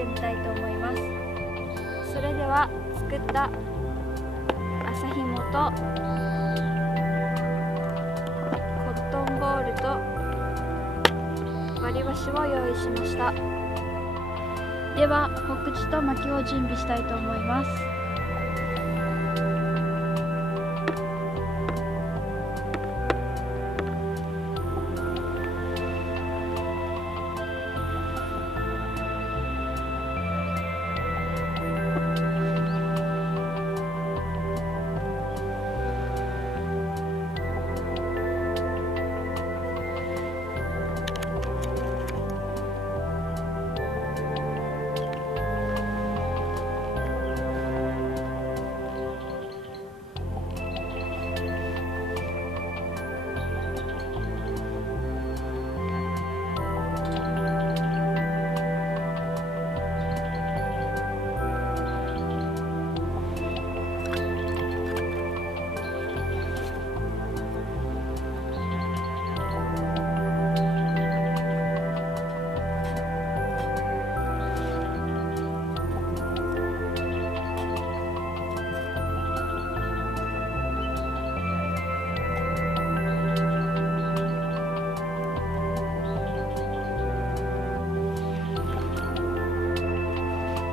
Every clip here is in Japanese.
てみたいと思います。それでは作った麻紐とコットンボールと割り箸を用意しました。ではほくちと薪を準備したいと思います。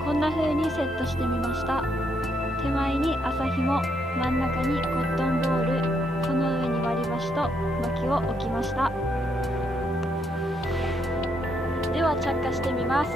こんな風にセットしてみました。手前に麻紐、真ん中にコットンボール、その上に割り箸と薪を置きました。では着火してみます。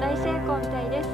大成功みたいです。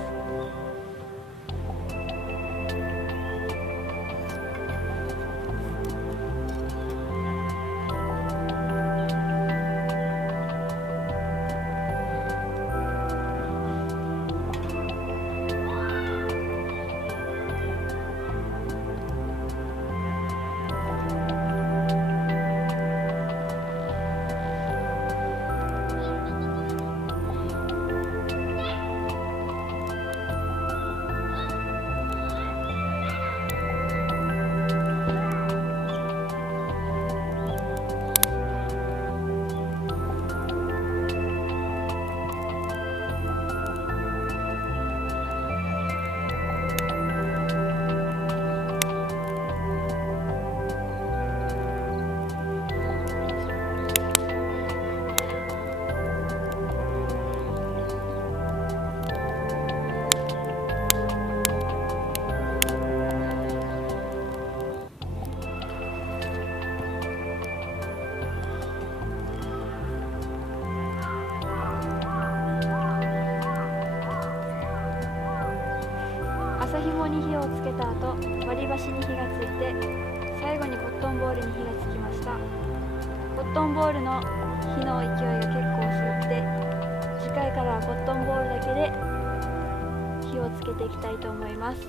麻紐に火をつけた後、割り箸に火がついて、最後にコットンボールに火がつきました。コットンボールの火の勢いが結構すごくて、次回からはコットンボールだけで火をつけていきたいと思います。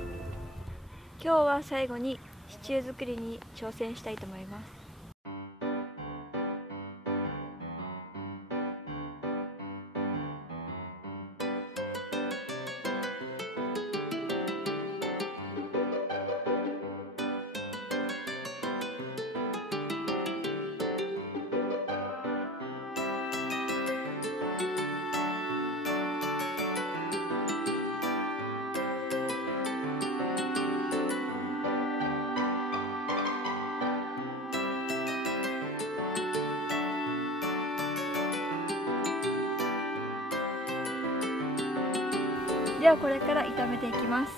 今日は最後にシチュー作りに挑戦したいと思います。ではこれから炒めていきます。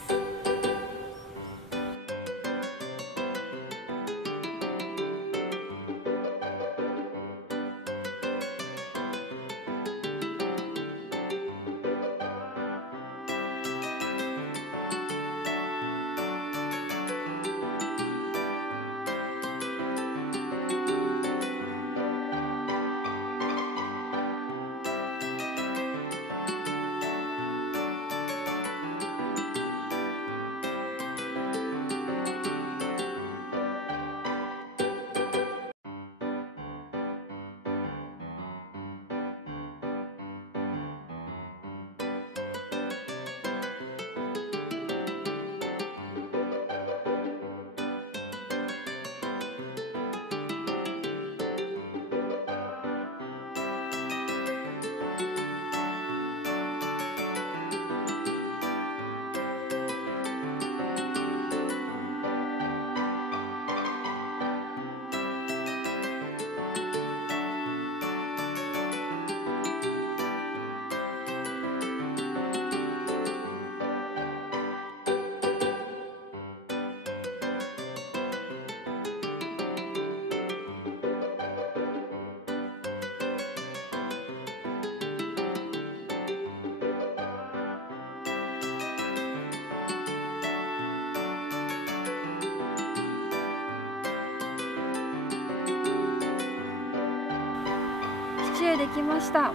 シチューできました。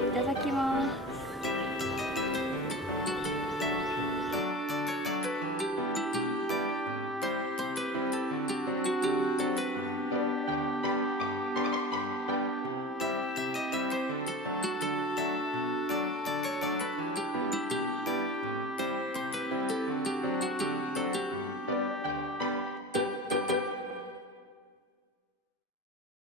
いただきます。